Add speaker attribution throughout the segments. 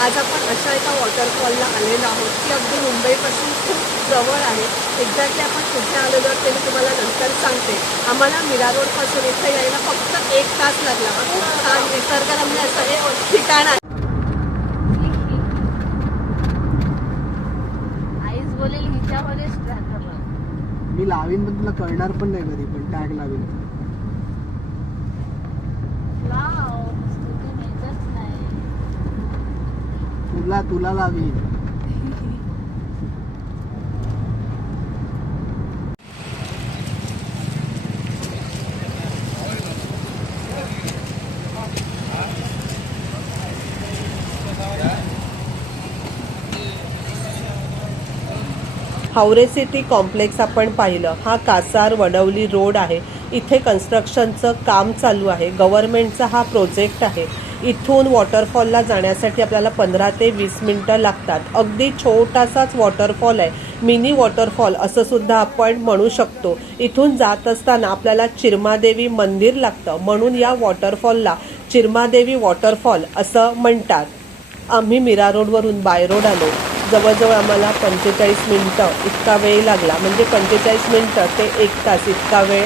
Speaker 1: आज आपण अशा एका वॉटरफॉलला आलेलो आहोत की अगदी मुंबईपासून खूप जवळ आहे. एक्झॅक्टली आपण कुठे आलेलो आहोत ते मी तुम्हाला नंतर सांगते. आम्हाला मीरा रोडपासून इथे यायला फक्त एक तास लागला. खूप छान निसर्गरम्य असं हे ठिकाण आहे.
Speaker 2: मी लावीन पण तुला कळणार पण नाही कधी पण टॅग लावीन.
Speaker 3: मला
Speaker 2: तुला लागली.
Speaker 1: हावरे सिटी कॉम्प्लेक्स आपण पाहिलं. हा कासार वडवली रोड आहे. इथे कन्स्ट्रक्शनचं काम चालू आहे. गव्हर्नमेंटचा हा प्रोजेक्ट आहे. इथून वॉटरफॉलला जाण्यासाठी आपल्याला पंधरा ते वीस मिनटं लागतात. अगदी छोटासाच वॉटरफॉल आहे. मिनी वॉटरफॉल असं सुद्धा आपण म्हणू शकतो. इथून जात असताना आपल्याला चिरमादेवी मंदिर लागतं. म्हणून या वॉटरफॉलला चिरमादेवी वॉटरफॉल असं म्हणतात. आम्ही मीरा रोडवरून बाय रोड आलो. जवळजवळ आम्हाला पंचेचाळीस मिनटं इतका वेळ लागला. म्हणजे पंचेचाळीस मिनटं ते एक तास इतका वेळ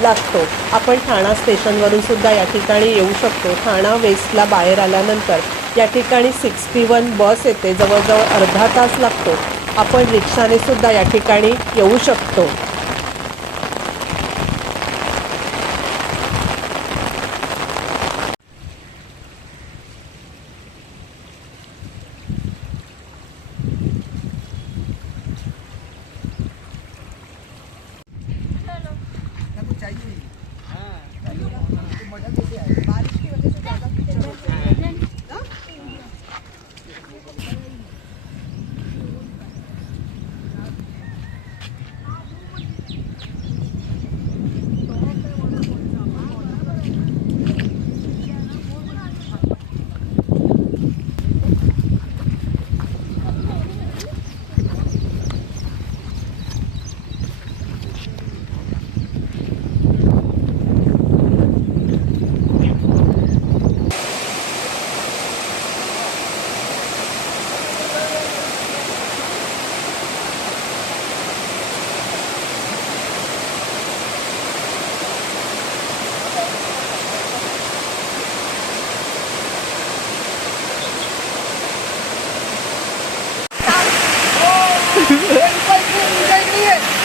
Speaker 1: लागतो. आपण ठाणा स्टेशनवरून सुद्धा या ठिकाणी येऊ शकतो. ठाणा वेस्टला बाहेर आल्यानंतर या ठिकाणी सिक्स्टी वन बस येते. जवळजवळ अर्धा तास लागतो. आपण रिक्षाने सुद्धा या ठिकाणी येऊ शकतो. Thank you.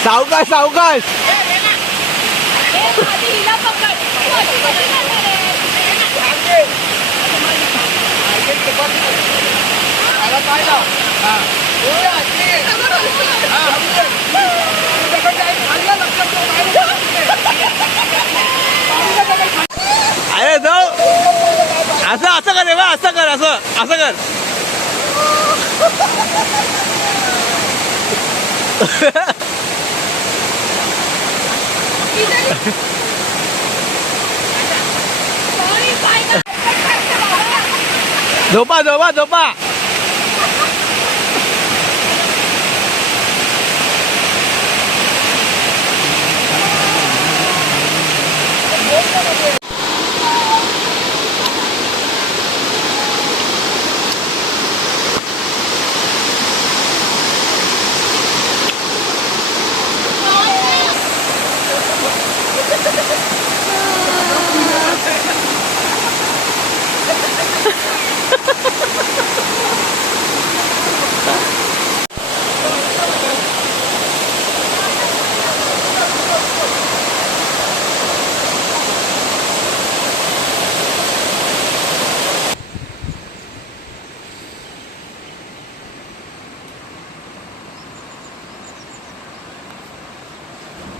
Speaker 2: सावकाश सावकाश. अरे जाऊ असं असं कर रे बा असं कर असं असं कर. โดบ้า
Speaker 4: โดบ้าโดบ้า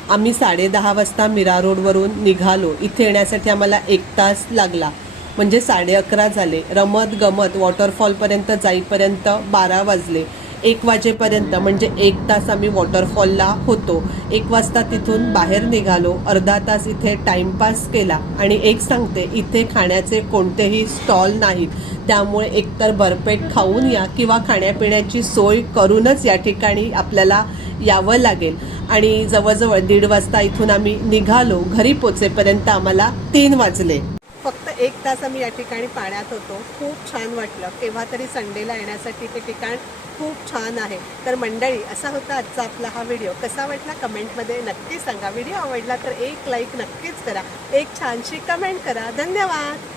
Speaker 1: आम्ही साडेदहा वाजता मीरा रोडवरून निघालो. इथे येण्यासाठी आम्हाला एक तास लागला. म्हणजे साडे अकरा झाले. रमत गमत वॉटरफॉलपर्यंत जाईपर्यंत बारा वाजले. एक वाजेपर्यंत म्हणजे एक तास आम्ही वॉटरफॉलला होतो. एक वाजता तिथून बाहेर निघालो. अर्धा तास इथे टाइमपास केला. आणि एक सांगते इथे खाण्याचे कोणतेही स्टॉल नाहीत. त्यामुळे एकतर भरपेट खाऊन या किंवा खाण्यापिण्याची सोय करूनच या ठिकाणी आपल्याला यावं लागेल. आणि जवळजवळ दीड वाजता इथून आम्ही निघालो. घरी पोचेपर्यंत आम्हाला तीन वाजले. फक्त एक तास आम्ही या ठिकाणी पाण्यात होतो. खूप छान वाटलं. केव्हा तरी संडेला येण्यासाठी ते ठिकाण खूप छान आहे. तर मंडळी असा होता आजचा आपला हा व्हिडिओ. कसा वाटला कमेंटमध्ये नक्की सांगा. व्हिडिओ आवडला तर एक लाईक नक्कीच करा. एक छानशी कमेंट करा. धन्यवाद!